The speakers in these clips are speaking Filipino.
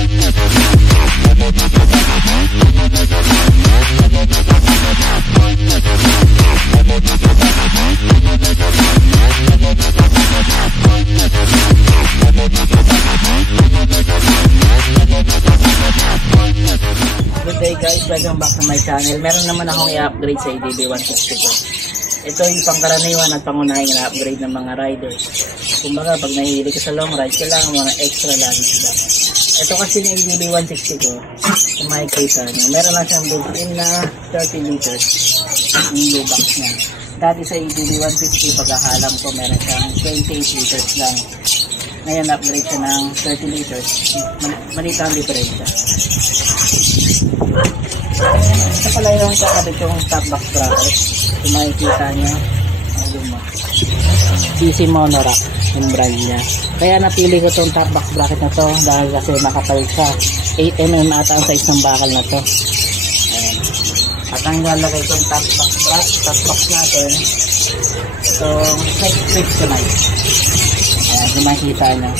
Good day guys, welcome back to my channel. Meron naman akong i-upgrade sa ADB 162. Ito yung pangkaraniwan at pangunahing na-upgrade ng mga riders. Kumbaga pag nahihilig ka sa long ride, kailangan mga extra luggage lang. Ito kasi yung ADB 162, kung makikita nyo, meron lang siyang built-in na 30 liters yung U-box niya. Dati sa ADB 150, pagkakalam ko meron siyang 28 liters lang. Ngayon upgrade siya ng 30 liters. Malita ang diferensya. Ito pala yung kakabit yung top box bracket. Kung makikita nyo, DC Monorack yung brand niya. Kaya napili ko itong top box bracket na to dahil kasi makapal sa 8mm ata ang size ng bakal na to. Ayan. At ang lalagay itong top box natin, itong Kryptonite. Ayan, kung makikita nyo,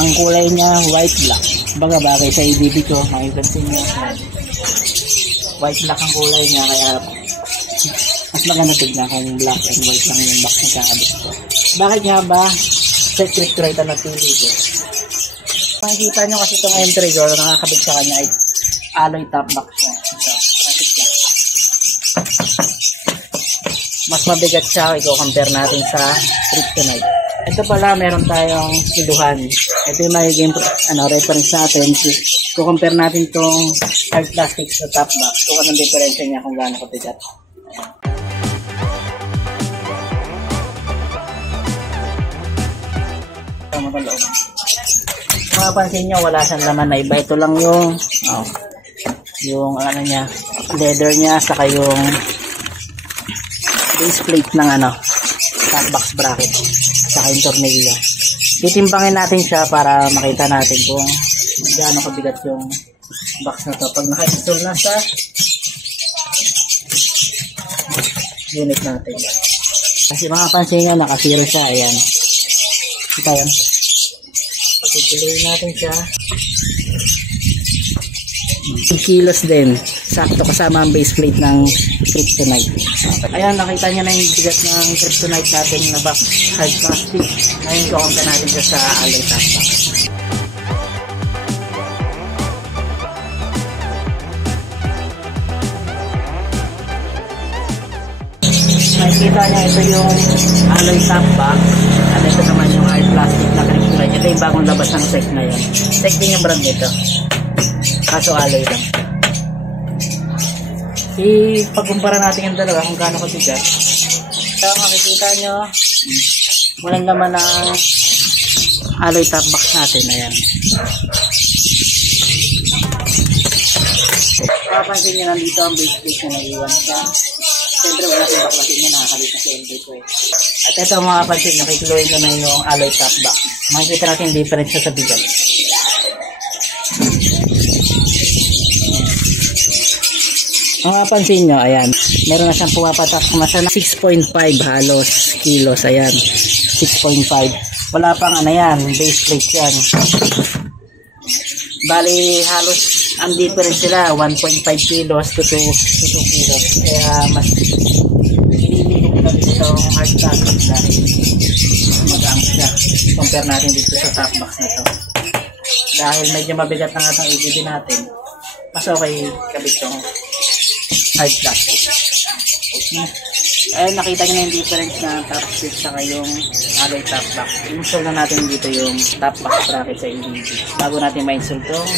ang kulay niya white black. Baga bagay sa ADB ko, makipansin nyo. White black ang kulay niya, kaya mas maganda tignan kung black and white lang yung box na kakabit ko. Bakit nga ba Kryptonite ang napili ko? Makikita nyo kasi itong entry ko, nakakabit sa kanya ay alloy top box niya. Ito, mas mabigat siya i-compare natin sa Kryptonite. Ito pala, meron tayong kiluhan. Ito yung magiging reference natin. I-compare natin itong hard plastic sa top box. Kung anong diferensya niya kung gaano kabigat. Mapapansin nyo, wala siyang laman na iba. Ito lang yung ano niya, leather niya, saka yung base plate ng top box bracket, saka yung tornilyo. Titimbangin natin siya para makita natin kung gaano kabigat yung box na to pag naka-install na sa unit natin. Kasi makapansin nyo, naka-zero siya. Ayan, kita yun. Pagpipiliin natin siya, 2 kilos din, sakto kasama ang base plate ng Kryptonite. Ayan, nakita nyo na yung bigat ng Kryptonite natin na box, hard plastic. Ngayon kukumpa natin siya sa alloy top box. Makikita nyo, ito yung alloy top box at ito naman yung hard plastic na Kryptonite. Ito yung bagong labas ng SEC ngayon. SEC din yung brand nito, kaso alloy lang. Pagkumpara natin yung dalawa kung gaano kabigat. Kaya makikita nyo, walang laman ng alloy top box natin. Ayan. Papansin nyo, nandito ang base plate na naiwan sa. Siyempre wala yung baklasin nyo, nakakabit na sa LB ko eh. At ito makapansin nyo, kikluin ko na yung alloy top box. Makikita natin yung difference sa bigat. Kung mapansin nyo, ayan, meron na siyang pumapatak na siya na 6.5 halos kilos. Ayan, 6.5. Wala pang yan, base plate yan. Bali halos ang difference sila 1.5 kilos to 2 kilos. Kaya mas pinili ko na dito itong hard plastic dahil magaan siya compare natin dito sa top box na to. Dahil medyo mabigat na nga itong ADB natin, mas okay kabit itong hard plastic. Ayun, nakita nyo na yung difference na top split sa yung alloy top box. Install na natin dito yung top box bracket sa ADB bago natin ma-install itong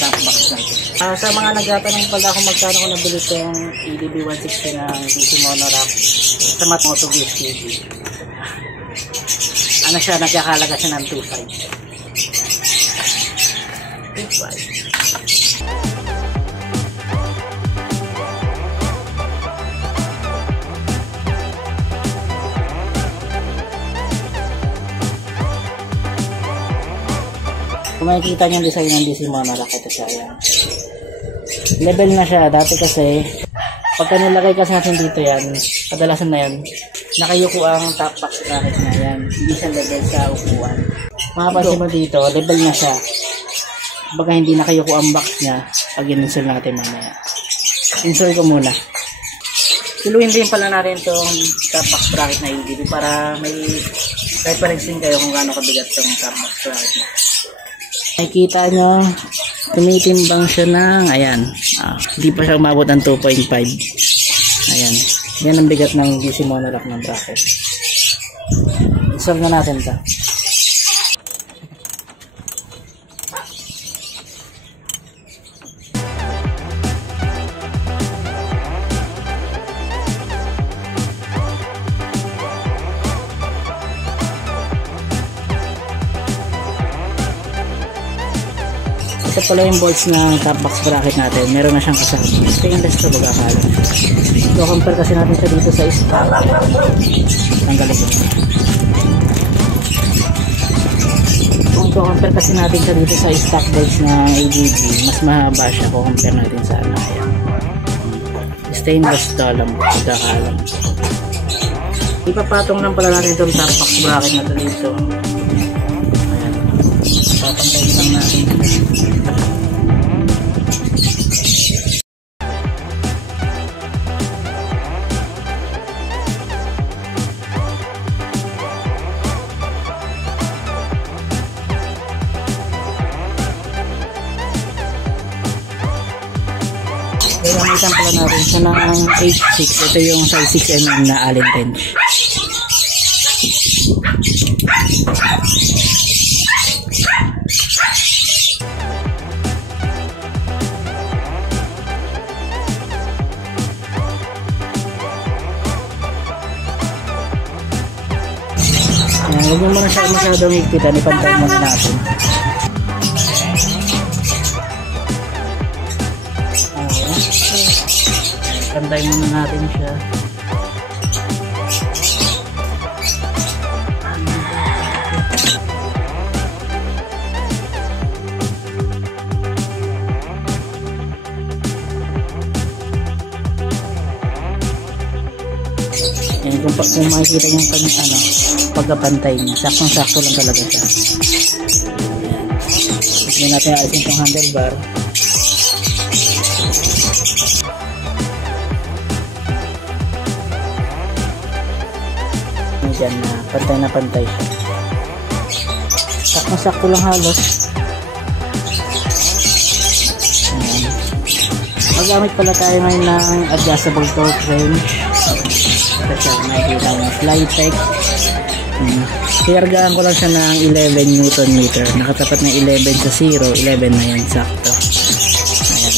top box natin. Sa mga nagtatanong pala kung magkano ko nabili itong ADB 160 ng DC Monorack sa Moto Gears TV. Ano siya, nagkakalaga siya ng 2.5. Kung makikita nyo yung design ng DC Monorack, ito siya. Ayan. Level na siya. Dati kasi, pagka nilagay kasi natin dito yan, kadalasan na yan, nakayuko ang top box bracket na yan. Hindi siya level sa upuan. Makapansin mo dito, level na siya. Baga hindi na kayo ang box niya pag in-install natin mamaya. Install ko muna. Siluin din pala natin itong top box bracket na ADB para may reference din kayo kung gaano kabigat itong top box bracket na. Nakikita nyo, tumitimbang siya ng, ayan, hindi pa siya umabot ng 2.5. Ayan, yan ang bigat ng DC monolock ng bracket. Install na natin ito. Ito pala yung bolts ng top box bracket natin. Meron na siyang kasama. Stainless to baga akala. So compare kasi natin siya dito sa stock. Tanggalin ko. Kung compare kasi natin siya dito sa stock bolts ng ADB, mas mahaba siya kung compare natin sa ano. Ayan. Stainless to alam mo. Baga akala. Ipapatong lang pala natin itong top box bracket na dito. Ayan. Papantayin lang natin. Gamitan pala natin siya ng H6. Ito yung size 6mm na Allen wrench. Huwag mo muna siya masyadong higpitan. Ipantay muna natin. Pantay muna natin siya. Yan, kung makikita nyo yung pagkapantay niya, saktong-sakto lang talaga siya. Yan natin ayusin itong handlebar. Diyan na pantay siya. Saktong-sakto lang halos. Ayan. Magamit pala tayo ngayon ng adjustable torque wrench. Ito siya, makikita mo, Flytech. Kiyargaan ko lang siya ng 11 Newton meter. Nakatapat na 11 sa 0, 11 na yan, sakto. Ayan.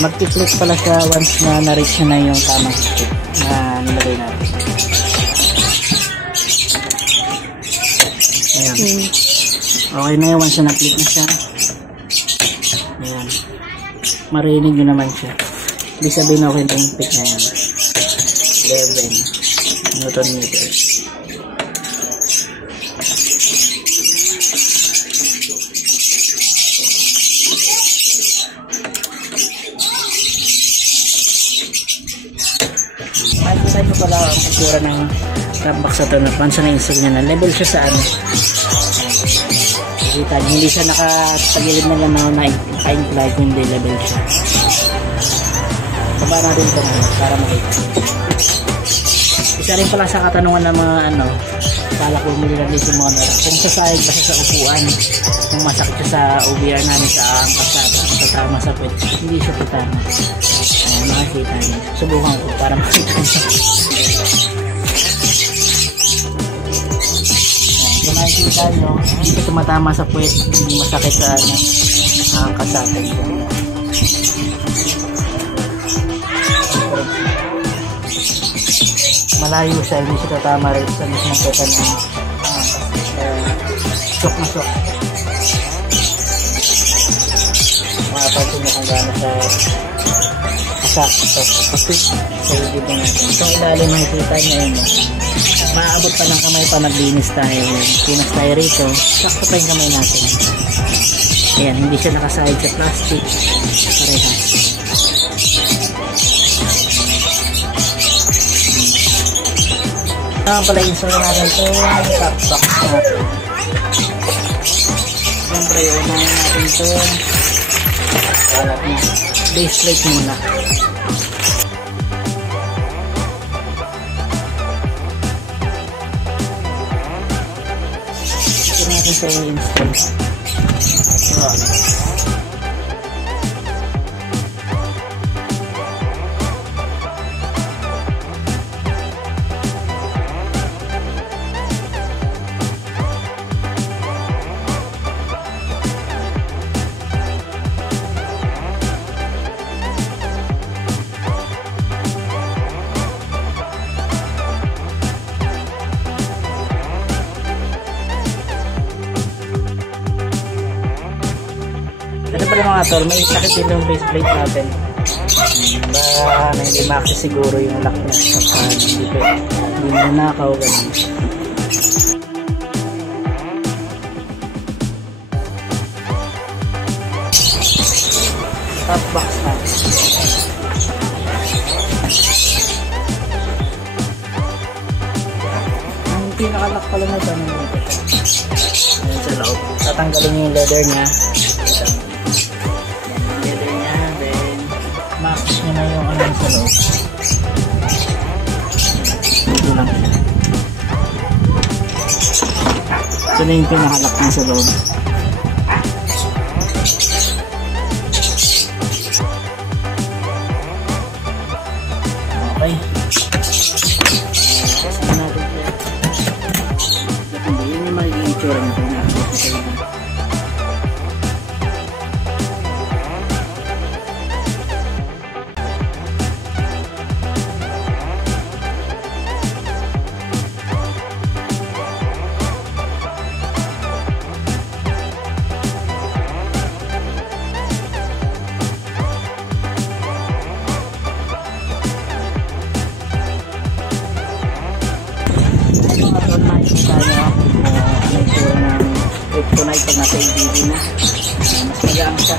Mag-flip pala siya once na na-reach na yung tamang stick na nilagay natin. Ayan. Okay na yun once na na-flip na siya. Ayan. Marinig nyo naman siya. Ibig sabihin okay na yung pick na yan. 11 Newton meters. Makikita nyo pala ang itsura ng top box sa ito na once na install nyo na level siya sa ano. Makikita nyo, hindi siya nakatagilid na lang na naka-incline, hindi level siya. Baba natin ito para makita. Isa rin pala sa katanungan ng mga kala ko muli na DC monolock, kung sasayag ba siya sa upuan, kung masakit siya sa OBR namin sa angkasada, tatama sa puwet, hindi siya tatama. Ayan, makikita niyo. Subukan ko para makita niyo. Ayan, kung makikita niyo, hindi siya tumatama sa puwet, hindi masakit sa angkasada. Malayo siya, hindi siya tatama rin sa mismong peta ng shock na shock. Makapansin nyo kung gano'n sa sakto sa ibig natin. Itong ilalim makikita nyo yun. Maaabot pa ng kamay pa naglinis tayo. Pinas tayo rito, sakto pa yung kamay natin. Ayan, hindi siya nakasahid sa plastic. Parehas. Pala install natin ito top box natin. Siyempre, unahin natin ito. Kalat na. Base plate muna. Ito natin sa i-install. So, ito pala mga tol, may sakit din yung base plate natin. Ba, hindi ma-access siguro yung lock niya. Hindi mo nakaw, ganun. Top box na. Ang pinaka-lock pala na ito. Ayan sa loob. Tatanggalin yung leather niya. Ma-access nyo na yung ano sa loob. Ito lang. Ito na yung pinakalock na sa loob. Okay. Saan natin siya? Hindi, yun yung magiging itsura nito na. Kryptonite pag nasa ABB na mas magaan siya.